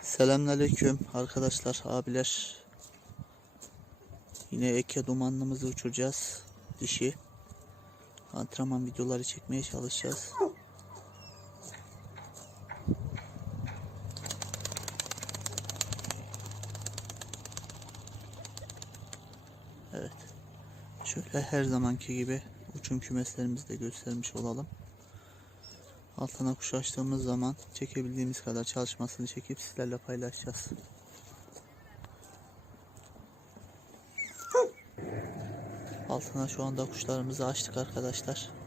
Selamünaleyküm arkadaşlar, abiler. Yine eke dumanlımızı uçuracağız. Dişi. Antrenman videoları çekmeye çalışacağız. Evet. Şöyle her zamanki gibi uçum kümeslerimizi de göstermiş olalım. Altına kuş açtığımız zaman çekebildiğimiz kadar çalışmasını çekip sizlerle paylaşacağız. Altına şu anda kuşlarımızı açtık arkadaşlar.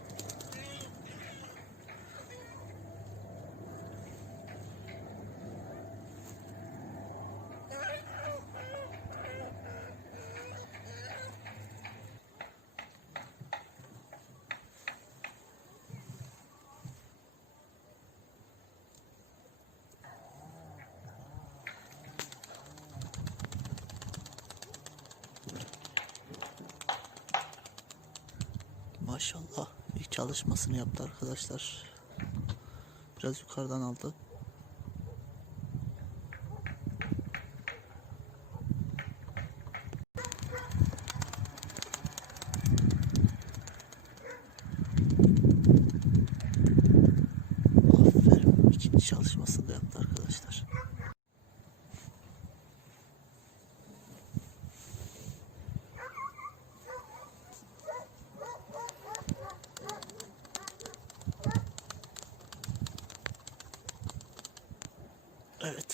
Maşallah ilk çalışmasını yaptı arkadaşlar. Biraz yukarıdan aldı. Aferin. İkinci çalışmasını da yaptı arkadaşlar.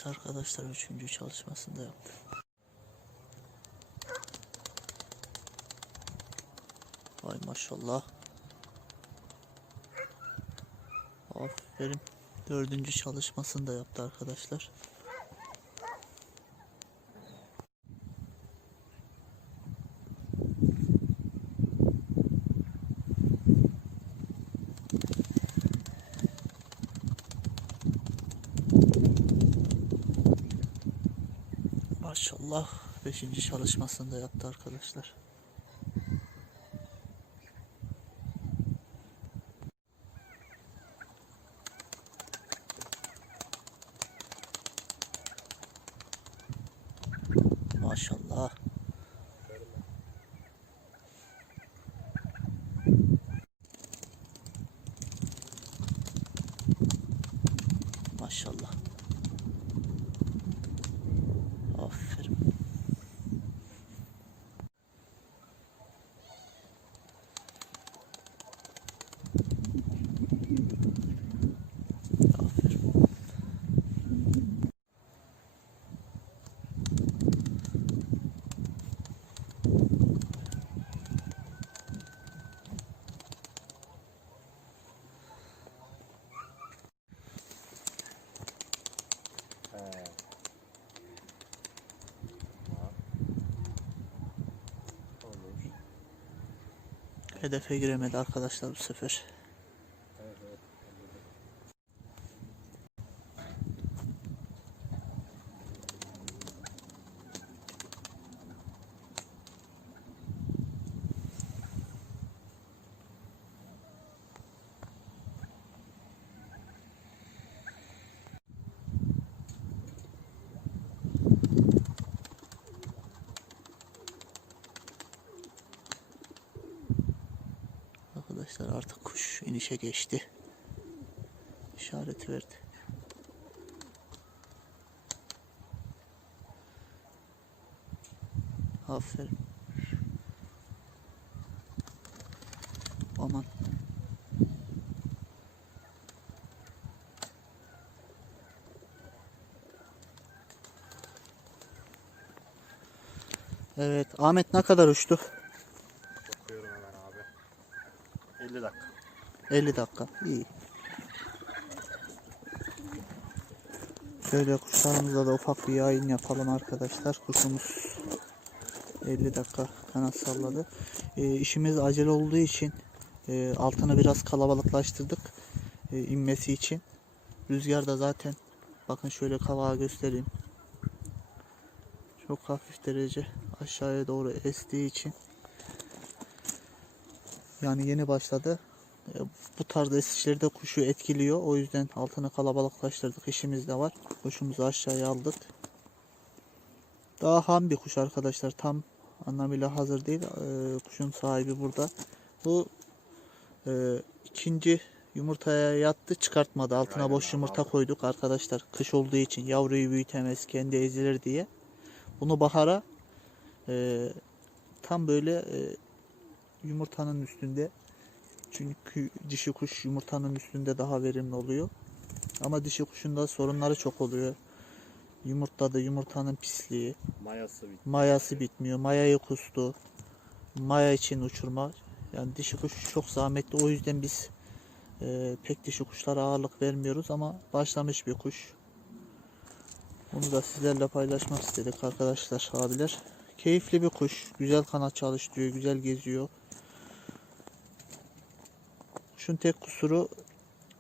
Arkadaşlar üçüncü çalışmasını da yaptı. Vay maşallah. Aferin. Dördüncü çalışmasını da yaptı arkadaşlar. Maşallah. Beşinci çalışmasını da yaptı arkadaşlar. Maşallah. Maşallah. Aferin. Aferin. Hedefe giremedi arkadaşlar bu sefer. Arkadaşlar artık kuş inişe geçti. İşaret verdi. Aferin. Aman. Evet, Ahmet ne kadar uçtu? Bakıyorum hemen abi. 50 dakika. 50 dakika. İyi. Şöyle kuşlarımızla da ufak bir yayın yapalım arkadaşlar. Kuşumuz 50 dakika kanat salladı. E, işimiz acele olduğu için e, altını biraz kalabalıklaştırdık. E, inmesi için. Rüzgar da zaten bakın şöyle kavağı göstereyim. Çok hafif derece aşağıya doğru estiği için Yani yeni başladı. E, Bu tarz esişleri de kuşu etkiliyor. O yüzden altını kalabalıklaştırdık. İşimiz de var. Kuşumuzu aşağıya aldık. Daha ham bir kuş arkadaşlar. Tam anlamıyla hazır değil. E, kuşun sahibi burada. Bu e, ikinci yumurtaya yattı çıkartmadı. Altına Aynen boş yumurta aldım. koyduk arkadaşlar. Kış olduğu için yavruyu büyütemez, kendi ezilir diye. Bunu bahara e, tam böyle e, yumurtanın üstünde. Çünkü dişi kuş yumurtanın üstünde daha verimli oluyor. Ama dişi kuşun da sorunları çok oluyor. Yumurtladı, yumurtanın pisliği, Mayası bitti. mayası bitmiyor, mayayı kustu, maya için uçurma. Yani dişi kuş çok zahmetli. O yüzden biz e, pek dişi kuşlara ağırlık vermiyoruz ama başlamış bir kuş. Bunu da sizlerle paylaşmak istedik arkadaşlar, abiler. Keyifli bir kuş. Güzel kanat çalıştırıyor, güzel geziyor. Kuşun tek kusuru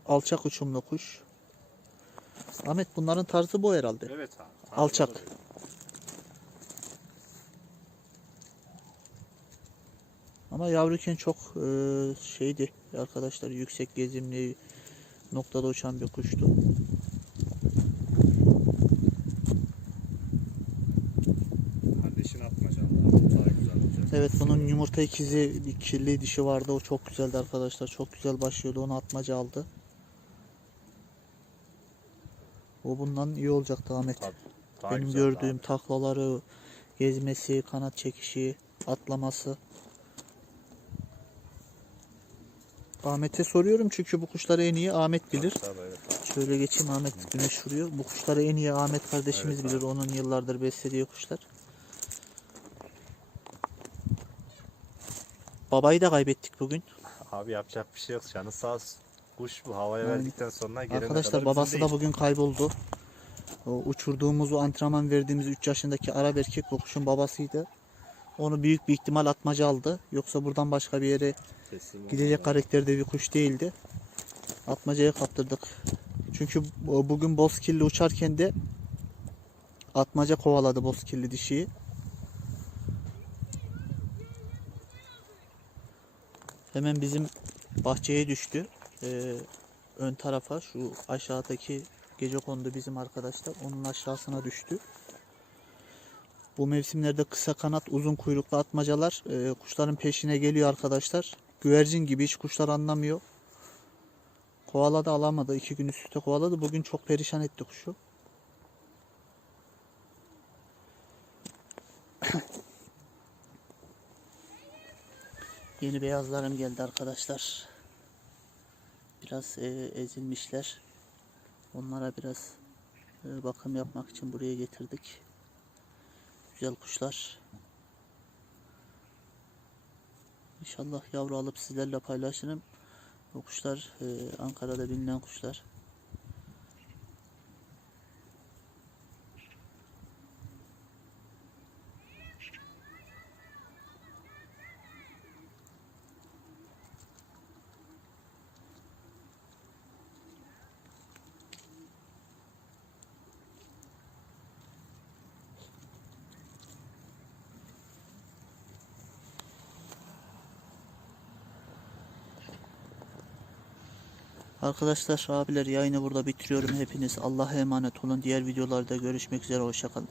alçak uçumlu kuş. Ahmet bunların tarzı bu herhalde. Evet abi. Alçak. Ama yavruken çok e, şeydi arkadaşlar yüksek gezimli noktada uçan bir kuştu. Kardeşini atmaca. Daha güzel olacak. Evet bunun yumurta ikizi bir kirli dişi vardı o çok güzeldi arkadaşlar çok güzel başlıyordu onu atmaca aldı. O bundan iyi olacaktı Ahmet. Tabii, daha Benim güzel gördüğüm abi. taklaları, gezmesi, kanat çekişi, atlaması. Ahmet'e soruyorum çünkü bu kuşları en iyi Ahmet bilir. Tabii, evet. Şöyle geçeyim Ahmet güneş vuruyor. Bu kuşları en iyi Ahmet kardeşimiz Evet bilir. Onun yıllardır beslediği kuşlar. Babayı da kaybettik bugün. Abi yapacak bir şey yok. Canı sağ olsun. Kuş bu havaya Yani verdikten sonra gelene Arkadaşlar babası da bugün kayboldu. O uçurduğumuz, o antrenman verdiğimiz 3 yaşındaki Arap erkek bu kuşun babasıydı. Onu büyük bir ihtimal atmaca aldı. Yoksa buradan başka bir yere Teslim gidecek karakterde bir kuş değildi. Atmacaya kaptırdık. Çünkü bu- bugün bozkirli uçarken de atmaca kovaladı bozkirli dişiyi. Hemen bizim bahçeye düştü. Ee, ön tarafa şu aşağıdaki gece kondu bizim arkadaşlar. Onun aşağısına düştü. Bu mevsimlerde kısa kanat uzun kuyruklu atmacalar e, kuşların peşine geliyor arkadaşlar. Güvercin gibi hiç kuşlar anlamıyor. Kovaladı alamadı. iki gün üst üste kovaladı. Bugün çok perişan etti kuşu. Yeni beyazlarım geldi arkadaşlar. Biraz e, ezilmişler. Onlara biraz e, bakım yapmak için buraya getirdik. Güzel kuşlar. İnşallah yavru alıp sizlerle paylaşırım. Bu kuşlar e, Ankara'da bilinen kuşlar. Arkadaşlar abiler yayını burada bitiriyorum. Hepiniz Allah'a emanet olun. Diğer videolarda görüşmek üzere. Hoşçakalın.